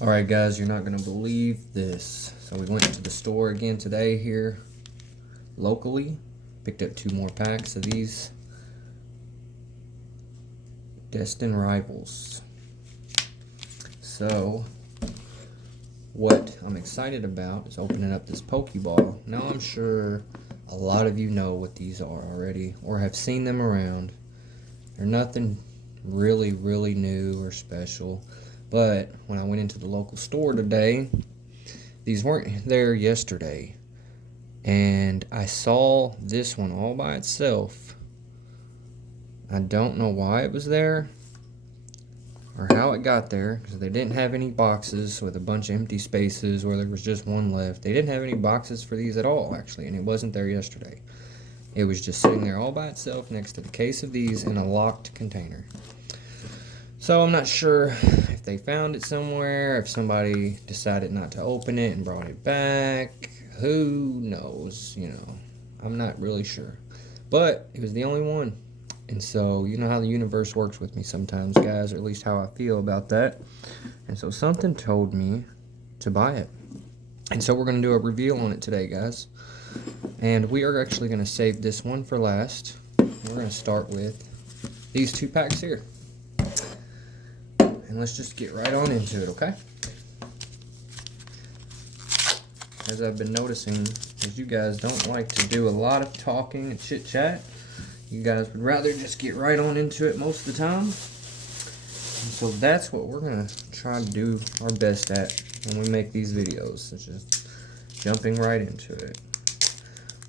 Alright guys, you're not going to believe this. So we went to the store again today here locally. Picked up 2 more packs of these Destined Rivals. So what I'm excited about is opening up this Pokeball. Now I'm sure a lot of you know what these are already or have seen them around. They're nothing really new or special. But when I went into the local store today, these weren't there yesterday. And I saw this one all by itself. I don't know why it was there or how it got there, because they didn't have any boxes with a bunch of empty spaces where there was just one left. They didn't have any boxes for these at all, actually, and it wasn't there yesterday. It was just sitting there all by itself next to the case of these in a locked container. So I'm not sure if they found it somewhere, if somebody decided not to open it and brought it back. Who knows, you know. I'm not really sure. But it was the only one. And so, you know how the universe works with me sometimes, guys, or at least how I feel about that. And so something told me to buy it. And so we're going to do a reveal on it today, guys. And we are actually going to save this one for last. We're going to start with these 2 packs here. And let's just get right on into it, okay? As I've been noticing, is you guys don't like to do a lot of talking and chit-chat. You guys would rather just get right on into it most of the time. And so that's what we're going to try to do our best at when we make these videos. It's just jumping right into it.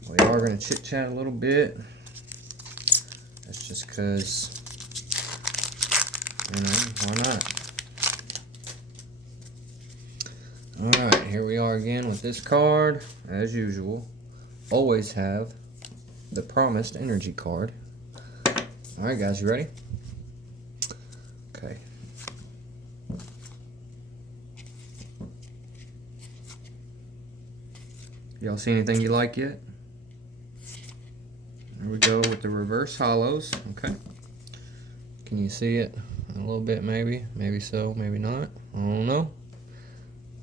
We are going to chit-chat a little bit. That's just because, you know, why not? Alright, here we are again with this card. As usual, always have the promised energy card. Alright guys, you ready? Okay. Y'all see anything you like yet? There we go with the reverse hollows. Okay. Can you see it a little bit maybe? Maybe so, maybe not. I don't know.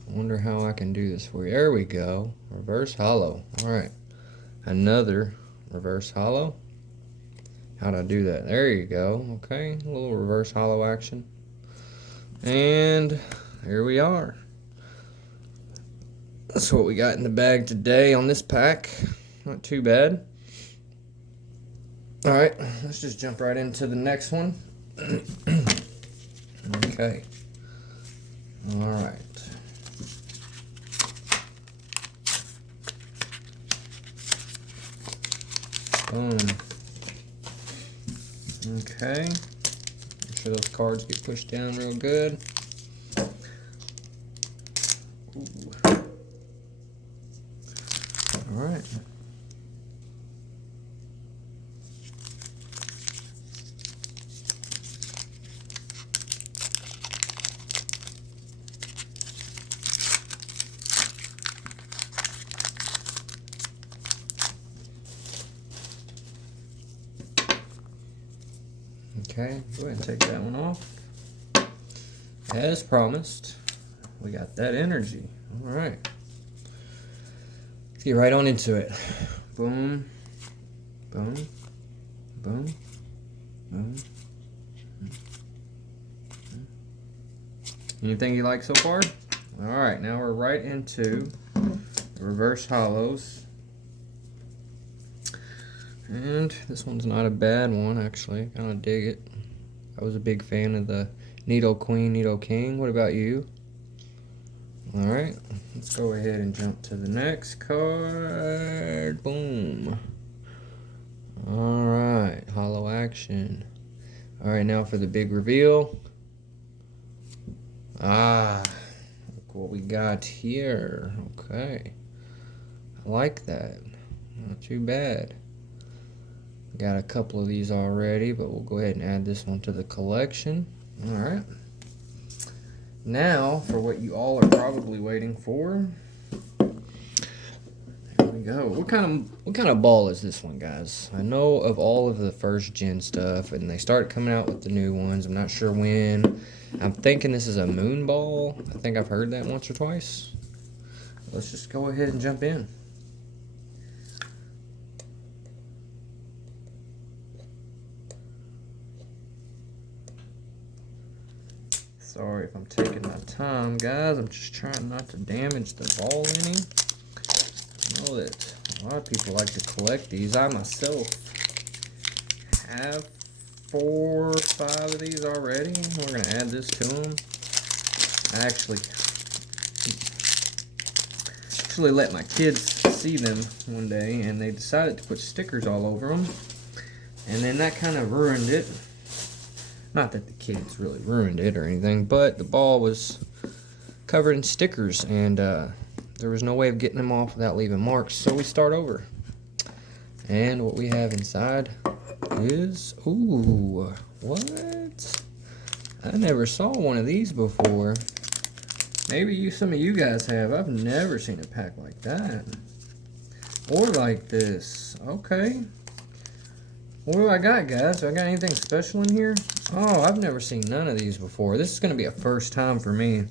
I wonder how I can do this for you. There we go. Reverse hollow. Alright. Another reverse hollow. How'd I do that? There you go. Okay. A little reverse hollow action. And here we are. That's what we got in the bag today on this pack. Not too bad. Alright. Let's just jump right into the next one. Okay. Alright. Boom. Okay. Make sure those cards get pushed down real good. Alright. Okay, go ahead and take that one off. As promised, we got that energy. Alright. Let's get right on into it. Boom. Boom. Boom. Boom. Anything you like so far? Alright, now we're right into the reverse hollows. And this one's not a bad one, actually. I kind of dig it. I was a big fan of the Nidoqueen, Nidoking. What about you? Alright, let's go ahead and jump to the next card. Boom. Alright, hollow action. Alright, now for the big reveal. Ah, look what we got here. Okay. I like that. Not too bad. Got a couple of these already, but we'll go ahead and add this one to the collection. Alright. Now, for what you all are probably waiting for. There we go. What kind of ball is this one, guys? I know of all of the first gen stuff, and they started coming out with the new ones. I'm not sure when. I'm thinking this is a moon ball. I think I've heard that once or twice. Let's just go ahead and jump in. Sorry if I'm taking my time, guys. I'm just trying not to damage the ball any. I know that a lot of people like to collect these. I myself have 4 or 5 of these already. We're going to add this to them. I actually let my kids see them one day, and they decided to put stickers all over them. And then that kind of ruined it. Not that the kids really ruined it or anything, but the ball was covered in stickers, and there was no way of getting them off without leaving marks, so we start over. And what we have inside is, ooh, what? I never saw one of these before. Maybe some of you guys have. I've never seen a pack like that. Or like this. Okay. What do I got, guys? Do I got anything special in here? Oh, I've never seen none of these before. This is going to be a first time for me.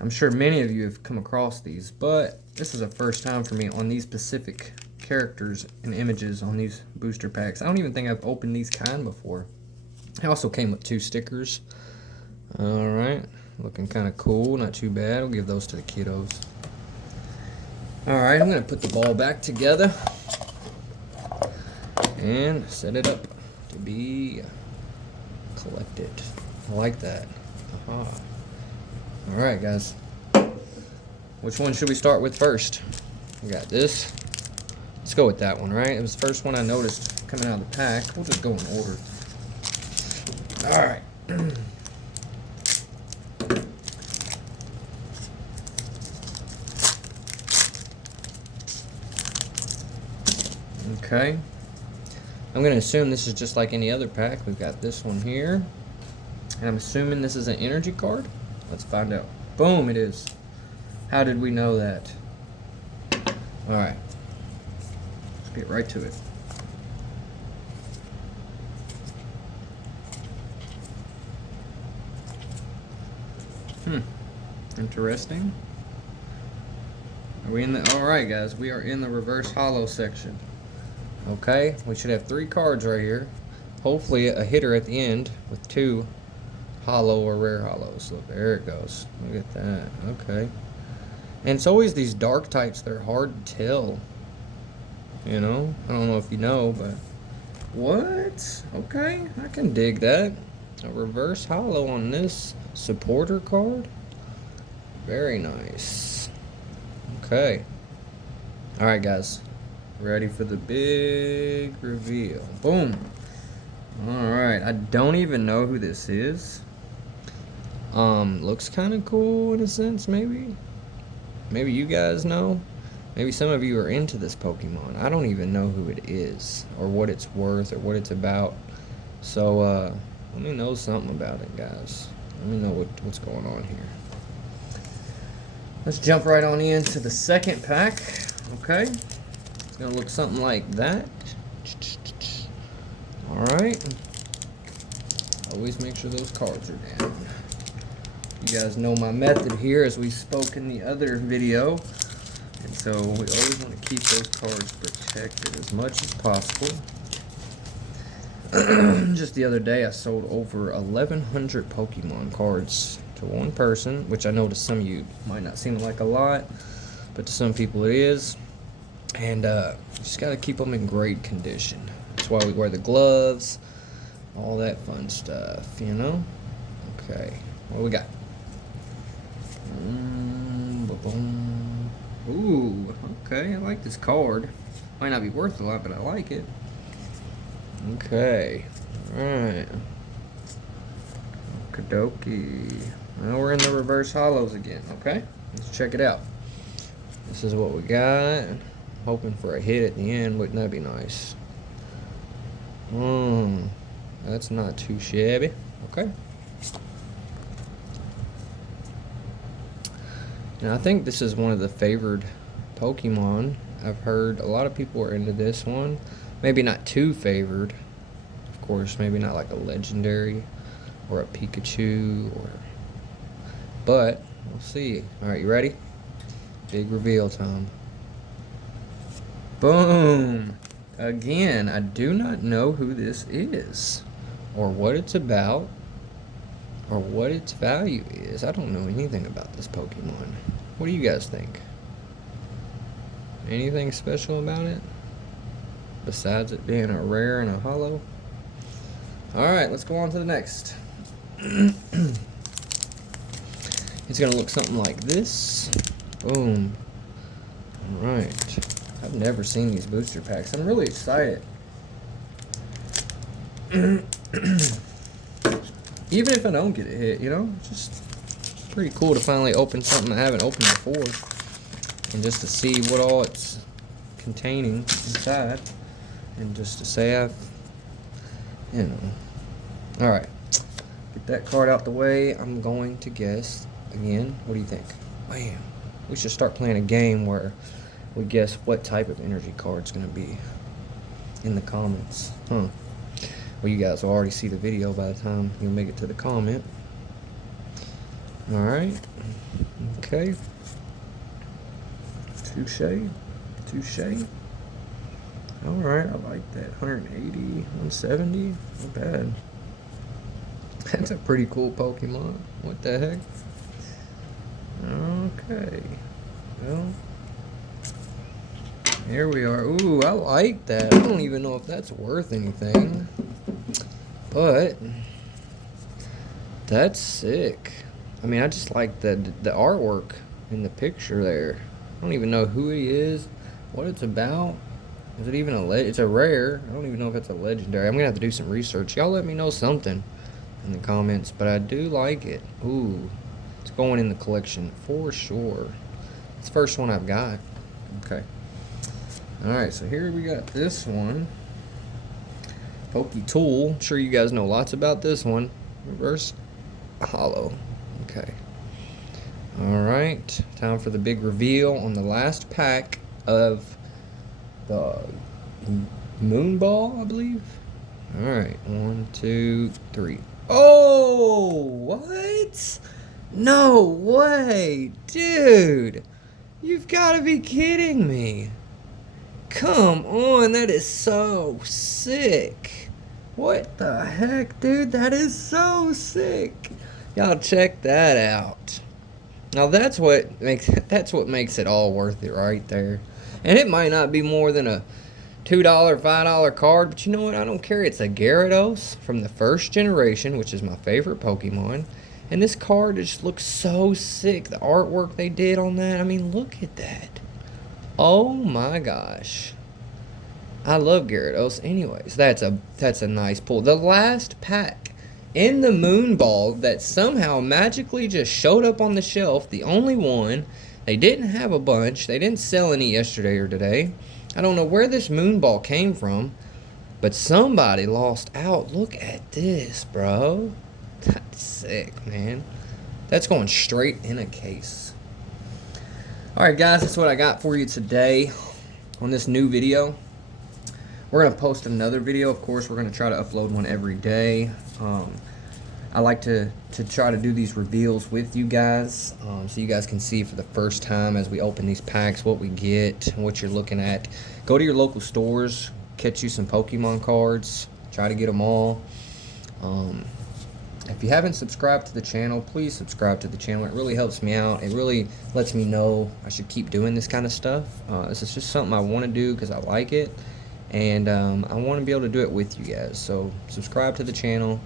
I'm sure many of you have come across these, but this is a first time for me on these specific characters and images on these booster packs. I don't even think I've opened these kind before. It also came with 2 stickers. Alright, looking kind of cool, not too bad. I'll give those to the kiddos. Alright, I'm going to put the ball back together and set it up to be collected. I like that. Aha. Alright, guys. Which one should we start with first? We got this. Let's go with that one, right? It was the first one I noticed coming out of the pack. We'll just go in order. Alright. Okay. I'm going to assume this is just like any other pack. We've got this one here. And I'm assuming this is an energy card. Let's find out. Boom, it is. How did we know that? Alright. Let's get right to it. Interesting. Are we in the... Alright, guys. We are in the reverse holo section. Okay. We should have 3 cards right here. Hopefully a hitter at the end with 2 holo or rare holos. Look, there it goes. Look at that. Okay. And it's always these dark types that are hard to tell. You know? I don't know if you know, but... What? Okay. I can dig that. A reverse holo on this supporter card. Very nice. Okay. Alright, guys. Ready for the big reveal. Boom. Alright. I don't even know who this is. Looks kind of cool in a sense, maybe. Maybe you guys know. Maybe some of you are into this Pokemon. I don't even know who it is, or what it's worth, or what it's about. So, let me know something about it, guys. Let me know what's going on here. Let's jump right on into the second pack. Okay. It's going to look something like that. Alright. Always make sure those cards are down. You guys know my method here, as we spoke in the other video. And so we always want to keep those cards protected as much as possible. Just the other day I sold over 1,100 Pokemon cards to one person, which I know to some of you might not seem like a lot, but to some people it is. And just got to keep them in great condition. That's why we wear the gloves, all that fun stuff, you know? Okay, what we got? Ooh, okay, I like this card. Might not be worth a lot, but I like it. Okay, alright. Okie-dokie. Now we're in the reverse holos again, okay? Let's check it out. This is what we got. Hoping for a hit at the end, wouldn't that be nice? That's not too shabby. Okay. Now I think this is one of the favored Pokemon I've heard a lot of people are into this one. Maybe not too favored. Of course, maybe not like a legendary or a Pikachu, but we'll see. All right, you ready? Big reveal time. Boom! Again, I do not know who this is, or what it's about, or what its value is. I don't know anything about this Pokemon. What do you guys think? Anything special about it? Besides it being a rare and a holo? Alright, let's go on to the next. It's gonna look something like this. Boom. Alright. I've never seen these booster packs. I'm really excited. Even if I don't get a hit, you know? Just pretty cool to finally open something I haven't opened before. And just to see what all it's containing inside. And just to say I've, you know. Alright. Get that card out the way. I'm going to guess, again, what do you think? Man, we should start playing a game where we guess what type of energy card's going to be in the comments. Well, you guys will already see the video by the time you'll make it to the comment. Alright. Okay. Touche. Alright, I like that. 180, 170. Not bad. That's a pretty cool Pokemon. What the heck? Okay. Well, here we are. Ooh, I like that. I don't even know if that's worth anything. But that's sick. I mean, I just like the artwork in the picture there. I don't even know who he is, what it's about. Is it even it's a rare. I don't even know if it's a legendary. I'm gonna have to do some research. Y'all let me know something in the comments, but I do like it. Ooh, it's going in the collection for sure. It's the first one I've got. Okay. Alright, so here we got this one. Poketool. I'm sure you guys know lots about this one. Reverse holo. Okay. Alright, time for the big reveal on the last pack of the Moonball, I believe. Alright, 1, 2, 3. Oh, what? No way, dude. You've got to be kidding me. Come on, that is so sick. What the heck, dude? That is so sick. Y'all check that out. Now that's what makes it all worth it right there. And it might not be more than a $2, $5 card, but you know what? I don't care. It's a Gyarados from the first generation, which is my favorite Pokemon. And this card just looks so sick. The artwork they did on that, I mean, look at that. Oh my gosh. I love Gyarados. Anyways, that's a nice pull. The last pack in the Moonball that somehow magically just showed up on the shelf, the only one. They didn't have a bunch. They didn't sell any yesterday or today. I don't know where this Moonball came from, but somebody lost out. Look at this, bro. That's sick, man. That's going straight in a case. Alright, guys, that's what I got for you today on this new video. We're going to post another video. Of course, we're going to try to upload one every day. I like to try to do these reveals with you guys, so you guys can see for the first time as we open these packs what we get and what you're looking at. Go to your local stores, catch you some Pokemon cards, try to get them all. If you haven't subscribed to the channel, please subscribe to the channel. It really helps me out. It really lets me know I should keep doing this kind of stuff. This is just something I want to do because I like it, and I want to be able to do it with you guys. So subscribe to the channel.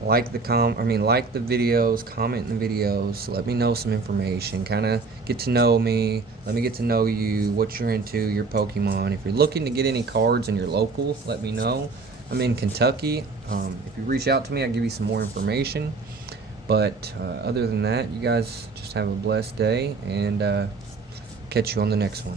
Like the videos, comment in the videos, let me know some information, kind of get to know me, let me get to know you, what you're into, your Pokemon. If you're looking to get any cards in your local, let me know. I'm in Kentucky. If you reach out to me, I'll give you some more information. But other than that, you guys just have a blessed day, and catch you on the next one.